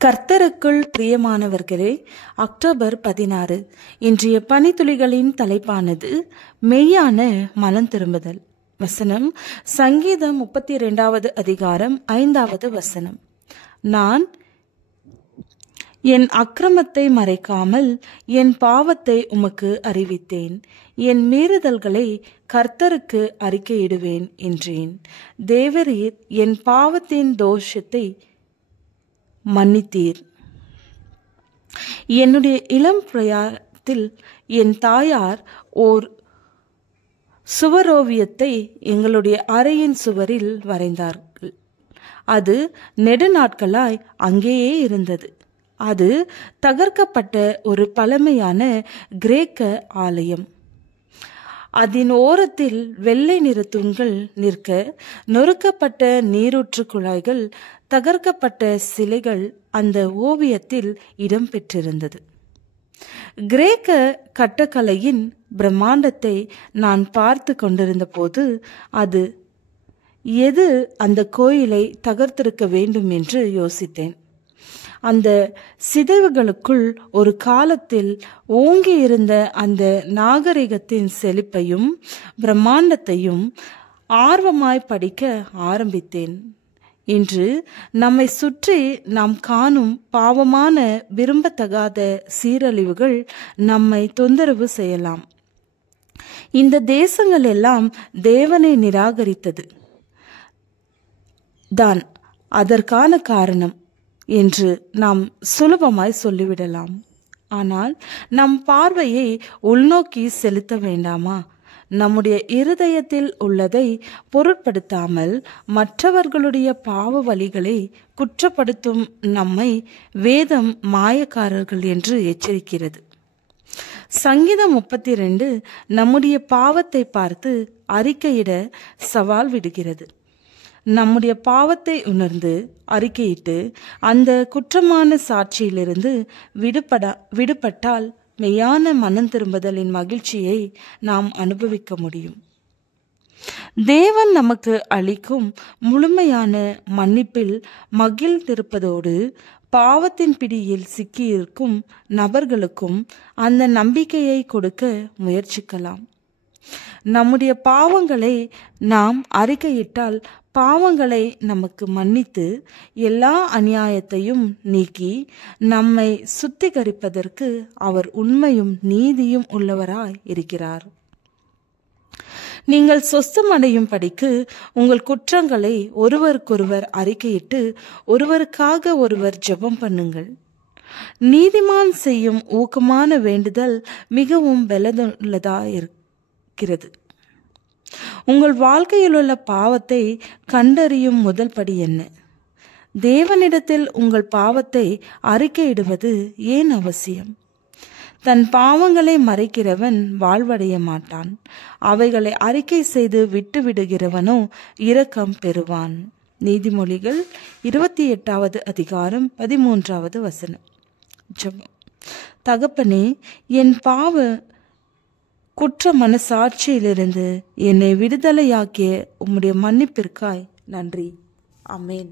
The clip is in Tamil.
கர்த்தருக்குள் பிரியமானவர்களே, அக்டோபர் 16 இன்றைய பனித்துளிகளின் தலைப்பானது மெய்யான மனம் திரும்புதல். வசனம் சங்கீதம் 32 அதிகாரம் 5 வசனம். நான் என் அக்கிரமத்தை மறைக்காமல் என் பாவத்தை உமக்கு அறிவித்தேன், என் மீறுதல்களை கர்த்தருக்கு அறிக்கையிடுவேன் என்றேன். தேவரீர் என் பாவத்தின் தோஷத்தை மன்னித்தீர். என்னுடைய இளம் பிரயாத்தில் என் தாயார் ஓர் சுவரோவியத்தை எங்களுடைய அறையின் சுவரில் வரைந்தார்கள். அது நெடுநாட்களாய் அங்கேயே இருந்தது. அது தகர்க்கப்பட்ட ஒரு பழமையான கிரேக்க ஆலயம். அதன் ஓரத்தில் வெள்ளை நிற தூண்கள் நிற்க, நொறுக்கப்பட்ட நீரூற்று குழாய்கள், தகர்க்கப்பட்ட சிலைகள் அந்த ஓவியத்தில் இடம்பெற்றிருந்தது. கிரேக்க கட்டக்கலையின் பிரம்மாண்டத்தை நான் பார்த்து கொண்டிருந்த போது அது எது அந்த கோயிலை தகர்த்திருக்க வேண்டும் என்று யோசித்தேன். அந்த சிதைவுகளுக்குள் ஒரு காலத்தில் ஓங்கி இருந்த அந்த நாகரிகத்தின் செழிப்பையும் பிரம்மாண்டத்தையும் ஆர்வமாய் படிக்க ஆரம்பித்தேன். இன்று நம்மை சுற்றி நாம் காணும் பாவமான விரும்பத்தகாத சீரழிவுகள் நம்மை தொந்தரவு செய்யலாம். இந்த தேசங்கள் எல்லாம் தேவனை நிராகரித்தது தான் அதற்கான காரணம் என்று நாம் சுலபமாய் சொல்லிவிடலாம். ஆனால் நம் பார்வையை உள்நோக்கி செலுத்த வேண்டாமா? நம்முடைய இருதயத்தில் உள்ளதை பொருட்படுத்தாமல் மற்றவர்களுடைய பாவ வழிகளை குற்றப்படுத்தும் நம்மை வேதம் மாயக்காரர்கள் என்று எச்சரிக்கிறது. சங்கீதம் 32 நம்முடைய பாவத்தை பார்த்து அறிக்கையிட சவால் விடுகிறது. நம்முடைய பாவத்தை உணர்ந்து அறிக்கையிட்டு அந்த குற்றமான சாட்சியிலிருந்து விடுபட்டால் மெய்யான மனம் திரும்புதலின் மகிழ்ச்சியை நாம் அனுபவிக்க முடியும். தேவன் நமக்கு அளிக்கும் முழுமையான மன்னிப்பில் மகிழ்ந்திருப்பதோடு பாவத்தின் பிடியில் சிக்கியிருக்கும் நபர்களுக்கும் அந்த நம்பிக்கையை கொடுக்க முயற்சிக்கலாம். நம்முடைய பாவங்களை நாம் அறிக்கையிட்டால் பாவங்களை நமக்கு மன்னித்து எல்லா அநியாயத்தையும் நீக்கி நம்மை சுத்திகரிப்பதற்கு அவர் உண்மையும் நீதியும் உள்ளவராய் இருக்கிறார். நீங்கள் சொஸ்தமடையும் படிக்கு உங்கள் குற்றங்களை ஒருவருக்கொருவர் அறிக்கையிட்டு ஒருவருக்காக ஒருவர் ஜெபம் பண்ணுங்கள். நீதிமான் செய்யும் ஊக்கமான வேண்டுதல் மிகவும் பலனுள்ளதாயிருக்கிறது. உங்கள் வாழ்க்கையில் உள்ள பாவத்தை கண்டறியும் முதல் படி என்ன? தேவனிடத்தில் உங்கள் பாவத்தை அறிக்கையிடுவது ஏன் அவசியம்? தன் பாவங்களை மறைக்கிறவன் வாழ்வடைய மாட்டான். அவைகளை அறிக்கை செய்து விட்டுவிடுகிறவனோ இரக்கம் பெறுவான். நீதிமொழிகள் 28 அதிகாரம் 13 வசனம். ஜெபம். தகப்பனே, என் பாவ குற்ற மனசாட்சியிலிருந்து என்னை விடுதலையாக்கிய உம்முடைய மன்னிப்பிற்காய் நன்றி. ஆமென்.